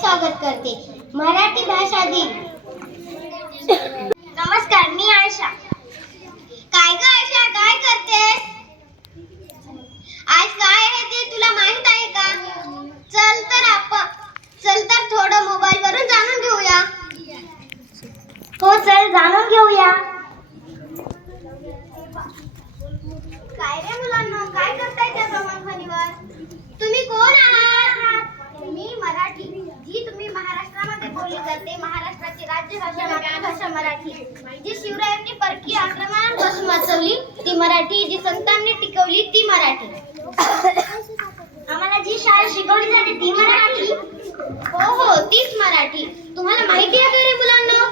स्वागत करते. मराठी भाषा दिन. नमस्कार मी आयशा. काय ग आयशा काय करतेस? आज काय आहे ते तुला माहीत आहे का? चल तर आपण चल तर थोडं मोबाईल वरून जाणून घेऊया. हो चल जाणून घेऊया. काय रे मुलांना काय करताय त्या प्रमाणध्वनीवर तुम्ही कोण आहात मी मराठी जी तुम्ही महाराष्ट्रामध्ये बोलली जाते मराठी. जी शिवरायांनी परकीय आक्रमणापासून वाचवली ती मराठी जी संतांनी टिकवली ती मराठी. आम्हाला जी शाळा शिकवली जाते ती मराठी. हो हो तीच मराठी. तुम्हाला माहिती आहे का रे मुलांना?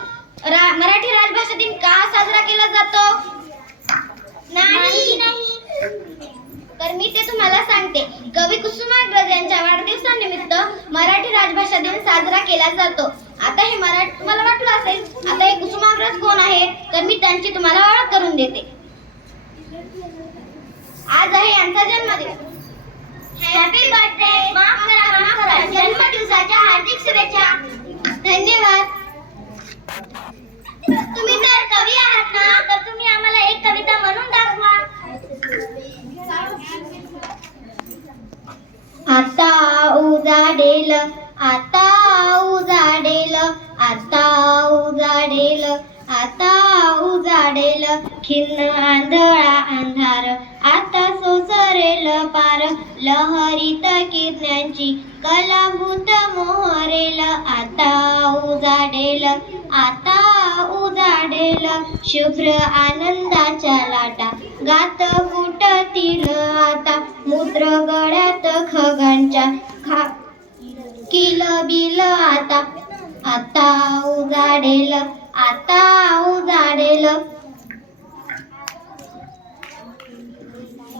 रा- मराठी राजभाषा दिन का साजरा केला जातो? नाही. तर मी ते तुम्हाला सांगते. कवी कुसुमाग्रज यांच्या वाढदिवसानिमित्त मराठी राजभाषा दिन साजरा केला जातो. आता हे मराठी तुम्हाला वाटलं असेल आता हे कुसुमाग्रज कोण आहे तर मी त्यांची तुम्हाला ओळख करून देते. आज आहे यांचा जन्मदिवस हॅपी बर्थडे माफ करा माफ करा. जन्मदिवसाच्या हार्दिक शुभेच्छा. धन्यवाद. तुम्ही तर कवी आहात ना तर तुम्ही आम्हाला एक कविता म्हणून दाखवा. आता उजाडेल आता खिन्न आंधळा अंधार. आता सोसरेल पार. लहरीत किरण्यांची कलाभूत मोहरेल. आता उजाडेल आता उजाडेल. शुभ्र आनंदाच्या लाटा गात फुटतील आता. मुद्र गळ्यात खगांच्या खा किल बिल आता. आता उजाडेल आता उजाडेल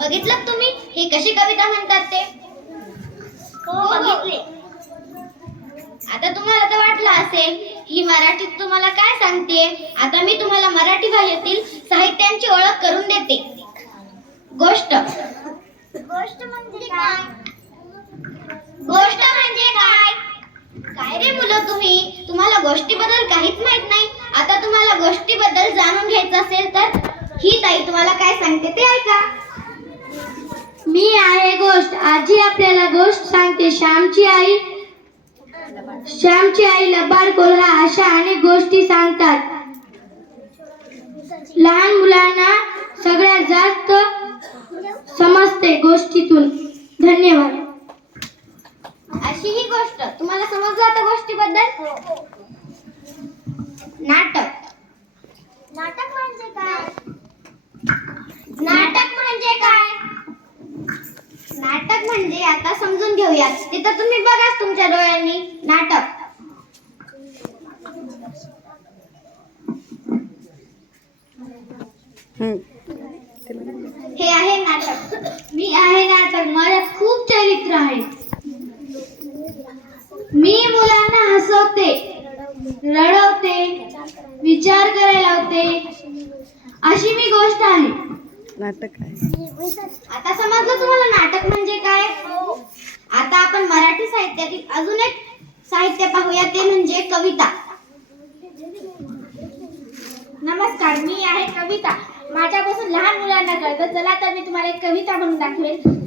बघितलं तुम्ही? ही कशी कविता म्हणतात ते? हो बघितले. आता तुम्हाला तर वाटलं असेल ही मराठीत तुम्हाला काय सांगते? आता मी तुम्हाला मराठी भाषेतील साहित्यांची ओळख करून देते. गोष्ट. गोष्ट म्हणजे काय? गोष्ट म्हणजे काय? काय रे मुलं तुम्ही? तुम्हाला गोष्टीबद्दल काहीच माहीत नाही. आता तुम्हाला गोष्टीबद्दल जाणून घ्यायचं असेल तर ही ताई तुम्हाला काय सांगते ते ऐका मी आहे गोष्ट. आजी आपल्याला गोष्ट सांगते. श्यामची आई श्यामची आई लबाड कोल्हा अशा अनेक गोष्टी सांगतात. लहान मुलांना सगळ्यात जास्त समजते गोष्टीतून. धन्यवाद. अशी ही गोष्ट. तुम्हाला समजलं आता गोष्टीबद्दल? नाटक. नाटक म्हणजे काय? नाटक म्हणजे काय? नाटक म्हणजे आता समजून घेऊया तिथं तुम्ही बघाच तुमच्या डोळ्यांनी नाटक. हे आहे नाटक. मी आहे नाटक. माझ्यात खूप चरित्र आहे. मी मुलांना हसवते रडवते विचार करायला लावते. अशी मी गोष्ट आहे. नाटक आहे. आता समजलं तुम्हाला नाटक म्हणजे काय? आता आपण मराठी साहित्यातील अजून एक साहित्य पाहूया ते म्हणजे कविता. नमस्कार मी आहे कविता. माझ्यापासून लहान मुलांना कळतं. चला तर मी तुम्हाला एक कविता म्हणून दाखवेल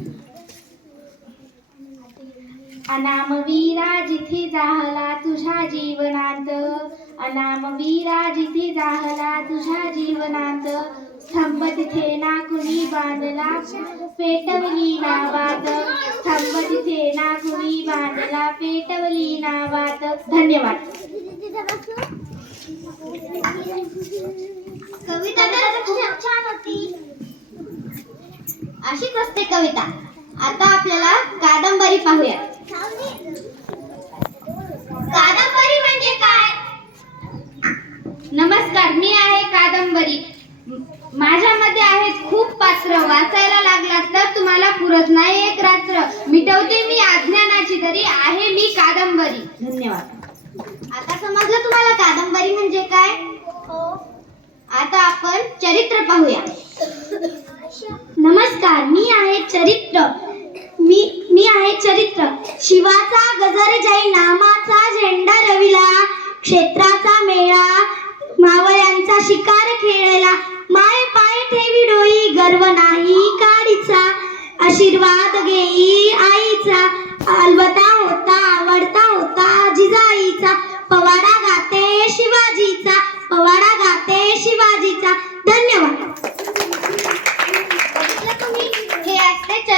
अनामवीरा जिथे जाहला तुझ्या जीवनात. अनामवीरा जिथे जाहला तुझ्या जीवनात. स्तंभ तिथे ना कुणी बांधला? पेटवली नावात. स्तंभ तिथे ना कुणी बांधला? पेटवली नावात. धन्यवाद. कविता तर खूप छान होती. अशीच असते कविता. आता आपल्याला कादंबरी पाहूया कादंबरी म्हणजे काय नमस्कार मी आहे कादंबरी म- माझ्यामध्ये आहेत खूप पात्र वाचायला लागला तर पुरत नाही एक रात्र. मिटवते मी अज्ञानाची तरी आहे मी कादंबरी. धन्यवाद. आता समजलं तुम्हाला कादंबरी म्हणजे काय? आता आपण चरित्र पाहूया. नमस्कार मी आहे चरित्र. मी मी आहे चरित्र. शिवाचा गजर जय नामाचा क्षेत्राचा मेळा मावळ्यांचा शिकार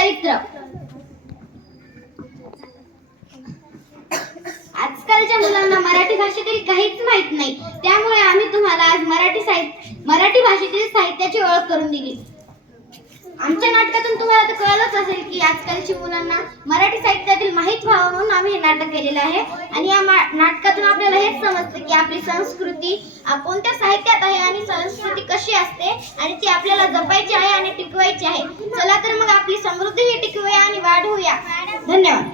चरित्र. आजकालच्या मुलांना मराठी भाषेतील काहीच माहीत नाही. त्यामुळे आम्ही तुम्हाला आज मराठी साहित्य मराठी भाषेतील साहित्याची ओळख करून दिली. आमच्या नाटकातून तुम्हाला तर कळलंच असेल की आजकालची मुलांना मराठी साहित्यातील माहीत व्हावं म्हणून आम्ही हे नाटक केलेलं आहे. आणि या मा- नाटकातून आपल्याला हेच समजतं की आपली संस्कृती कोणत्या साहित्यात आहे आणि संस्कृती कशी असते आणि ती आपल्याला जपायची आहे आणि टिकवायची आहे. चला तर मग आपली समृद्धी ही टिकवूया आणि वाढवूया. धन्यवाद.